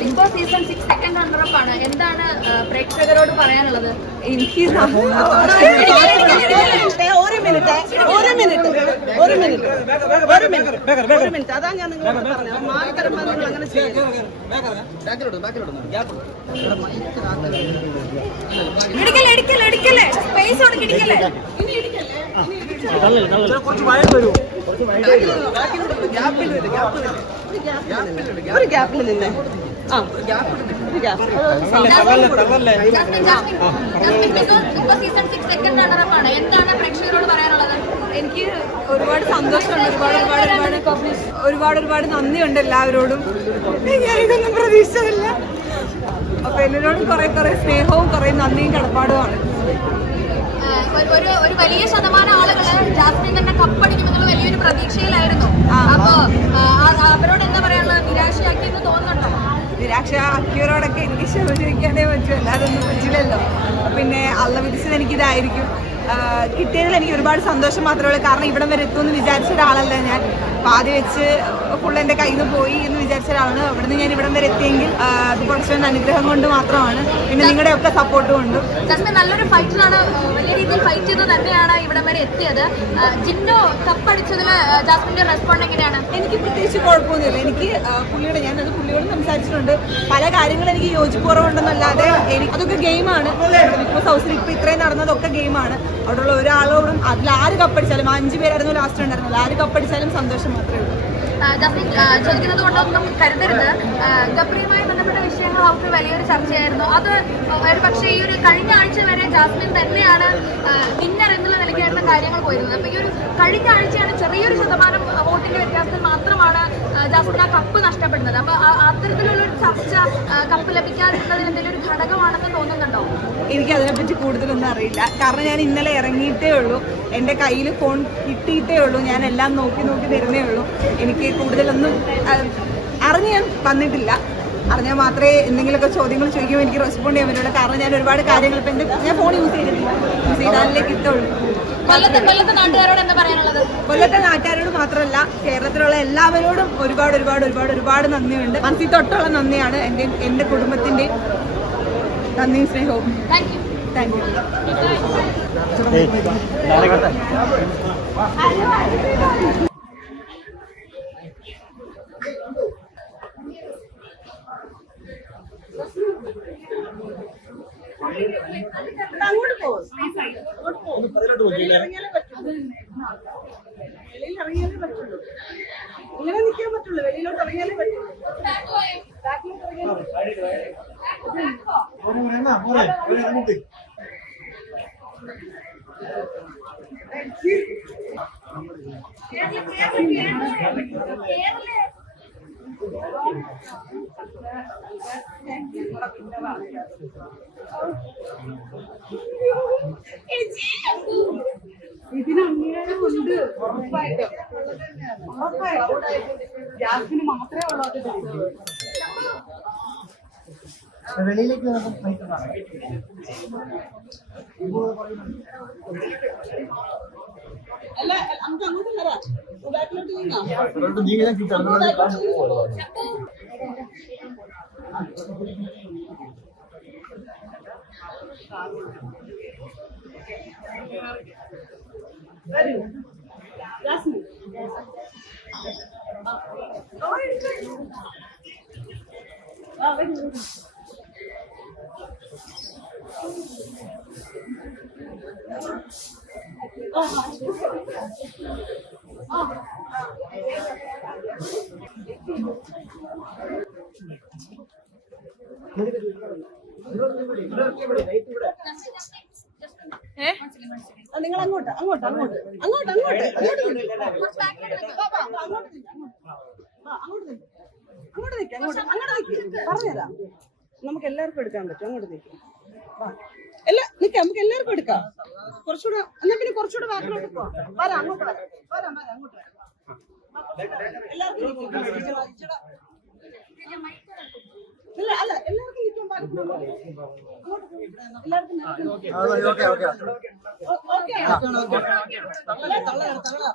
Big Boss season six second runner up ആണ്. എന്താണ് പ്രേക്ഷകരോട് പറയാനുള്ളത്? എനിക്ക് ഒരു മിനിറ്റ് ഒരു മിനിറ്റ് ഒരു മിനിറ്റ് ഒരു മിനിറ്റ് ഒരു മിനിറ്റ്. അതാ ഞാൻ നിങ്ങളോട് പറഞ്ഞത്. മാറിത്തരുമ്പോൾ നിങ്ങൾ അങ്ങനെ ഇടിക്കല്ലേ സ്പേസ് കൊടുക്ക് ഇടിക്കല്ലേ? ഒരു ഗ്യാപ്പിൽ നിന്നേ. എന്താണ് പ്രേക്ഷകരോട് പറയാനുള്ളത്? എനിക്ക് ഒരുപാട് സന്തോഷമുണ്ട്. ഒരുപാട് ഒരുപാട് ഒരുപാട് ഒരുപാട് ഒരുപാട് നന്ദിയുണ്ട് എല്ലാവരോടും. ഞാൻ ഇതൊന്നും പ്രതീക്ഷിച്ചതല്ല. അപ്പൊ എല്ലാവരോടും കുറെ കുറെ സ്നേഹവും കുറെ നന്ദിയും കടപ്പാടുമാണ് ഒരു- വലിയ ശതമാനം ആളുകൾ ജാസ്മിൻ തന്നെ കപ്പടിക്കുമെന്നുള്ള വലിയൊരു പ്രതീക്ഷയിലായിരുന്നു അപ്പോ ആ, ആ- അവരോട് എന്താ പറയാനുള്ളത് നിരാശയാക്കിയെന്ന് തോന്നുന്നുണ്ടോ നിരാക്ഷ അക്യൂറോടൊക്കെ എനിക്ക് ക്ഷമ ചോദിക്കാനേ പറ്റില്ലല്ലോ പിന്നെ അള്ള വിധിച്ചത് എനിക്കിതായിരിക്കും. കിട്ടിയതിൽ എനിക്ക് ഒരുപാട് സന്തോഷം മാത്രമേ ഉള്ളൂ. കാരണം ഇവിടം വരെ എത്തുമെന്ന് വിചാരിച്ച ഒരാളല്ല ഞാൻ. പാതി വെച്ച് ഫുൾ എന്റെ കയ്യിൽ നിന്ന് പോയി എന്ന് വിചാരിച്ച ഒരാളാണ്. അവിടുന്ന് ഞാൻ ഇവിടം വരെ എത്തിയെങ്കിൽ അത് കുറച്ച് അനുഗ്രഹം കൊണ്ട് മാത്രമാണ്. പിന്നെ നിങ്ങളുടെ ഒക്കെ സപ്പോർട്ട് കൊണ്ടും നല്ലൊരു ഫൈറ്റിലാണ് വലിയ രീതിയിൽ ഫൈറ്റ് ചെയ്ത് തന്നെയാണ് ഇവിടം വരെ എത്തിയത്. ജിൻഡോ കപ്പടിച്ചതിൽ ജാസ്മിന്റെ റെസ്പോണ്ട് എങ്ങനെയാണ്? എനിക്ക് പ്രത്യേകിച്ച് കുഴപ്പമൊന്നുമില്ല. എനിക്ക് പുള്ളിയോട് ഞാൻ അത് പുള്ളിയോട് സംസാരിച്ചിട്ടുണ്ട്. പല കാര്യങ്ങളും എനിക്ക് യോജിപ്പ് കുറവുണ്ടെന്നല്ലാതെ എനിക്ക് അതൊക്കെ ഗെയിമാണ് ബിഗ് ബോസ് ഹൗസിൽ ഇപ്പൊ ഇത്രയും നടന്നതൊക്കെ ഗെയിമാണ് അവിടെയുള്ള ഒരാളോടും അതിൽ ആര് കപ്പടിച്ചാലും അഞ്ച് പേരായിരുന്നു ലാസ്റ്റ് ഉണ്ടായിരുന്നത്. ആര് കപ്പടിച്ചാലും സന്തോഷം മാത്രമേ ഉള്ളൂ. ചോദിക്കുന്നത് കൊണ്ടൊന്നും കരുതരുത്. ഗബ്രിയുമായി ബന്ധപ്പെട്ട വിഷയങ്ങൾ അവർക്ക് വലിയൊരു ചർച്ചയായിരുന്നു. അത് ഒരു പക്ഷേ ഈ ഒരു കഴിഞ്ഞ ആഴ്ച വരെ ജാസ്മിൻ തന്നെയാണ് വിന്നർ എന്നുള്ള നിലയ്ക്കായിരുന്ന കാര്യങ്ങൾ പോയിരുന്നത്. അപ്പൊ ഈ ഒരു കഴിഞ്ഞ ആഴ്ചയാണ് ചെറിയൊരു ശതമാനം വോട്ടിന്റെ വ്യത്യാസത്തിൽ മാത്രമാണ് ജാസ്മിൻ ആ കപ്പ് നഷ്ടപ്പെടുന്നത്. അപ്പൊ അത്തരത്തിലുള്ള ഒരു ചർച്ച കപ്പ് ലഭിക്കാതിരുന്നതിന് എന്തെങ്കിലും ഒരു ഘടകമാണെന്ന് തോന്നുന്നുണ്ടോ? എനിക്ക് അതിനെപ്പറ്റി കൂടുതലൊന്നും അറിയില്ല. കാരണം ഞാൻ ഇന്നലെ ഇറങ്ങിയിട്ടേ ഉള്ളൂ. എന്റെ കയ്യിൽ ഫോൺ കിട്ടിയിട്ടേ ഉള്ളൂ. ഞാൻ എല്ലാം നോക്കി നോക്കി തരുന്നേ ഉള്ളൂ. എനിക്ക് കൂടുതലൊന്നും അറിഞ്ഞ് ഞാൻ വന്നിട്ടില്ല. അറിഞ്ഞാൽ മാത്രമേ എന്തെങ്കിലുമൊക്കെ ചോദ്യങ്ങൾ ചോദിക്കുമ്പോൾ എനിക്ക് റെസ്പോണ്ട് ചെയ്യാൻ പറ്റുള്ളൂ. കാരണം ഞാൻ ഒരുപാട് കാര്യങ്ങൾ ഇപ്പം എന്റെ ഞാൻ ഫോൺ യൂസ് ചെയ്തിട്ടില്ല. യൂസ് ചെയ്താലേ കിട്ടുള്ളൂ. കൊല്ലത്തെ നാട്ടുകാരോട് മാത്രമല്ല കേരളത്തിലുള്ള എല്ലാവരോടും ഒരുപാട് ഒരുപാട് ഒരുപാട് ഒരുപാട് നന്ദിയുണ്ട്. മനസ്സിൽ തൊട്ടുള്ള നന്ദിയാണ് എന്റെ എന്റെ കുടുംബത്തിന്റെ നന്ദിയും സ്നേഹവും. താങ്ക് യു താങ്ക് യു അങ്ങോട്ട് പോകും ഇറങ്ങിയാലേ പറ്റുള്ളൂ വെളിയിൽ ഇറങ്ങിയാലേ പറ്റുള്ളൂ ഇങ്ങനെ നിൽക്കാൻ പറ്റുള്ളൂ വെളിയിലോട്ട് ഇറങ്ങിയാലേ പറ്റുള്ളൂ ബാക്കിലോട്ട് ഇറങ്ങിയാലേ ഇതിന് അംഗീകാരമുണ്ട് ഉറപ്പായിട്ടും ഉറപ്പായിട്ടും ജാസ്മിന് മാത്രമേ ഉള്ളൂ അത്. വെളിയിലേക്ക് നമുക്ക് അങ്ങോട്ട് വരാം നിങ്ങൾ അങ്ങോട്ട് അങ്ങോട്ട് അങ്ങോട്ട് അങ്ങോട്ട് അങ്ങോട്ട് അങ്ങോട്ട് നിൽക്കാം അങ്ങോട്ട്. നിൽക്ക് പറഞ്ഞുതരാം. നമുക്ക് എല്ലാവർക്കും എടുക്കാൻ പറ്റും. അങ്ങോട്ട് നിൽക്കാം വാ. എല്ലാ നിൽക്കാം നമുക്ക് എല്ലാവർക്കും എടുക്കാം കുറച്ചുകൂടെ എന്നാ പിന്നെ കുറച്ചുകൂടെ ബാക്കിലോട്ട് പോവാം വരാം അങ്ങോട്ട് വരാം വരാം വരാം അങ്ങോട്ട് വരാം ഇല്ല അല്ല എല്ലാവർക്കും നിൽക്കാൻ പാകത്തിന് അങ്ങോട്ട് പോ. എല്ലാവർക്കും. ഓക്കെ ഓക്കെ തള്ളല, തള്ളല.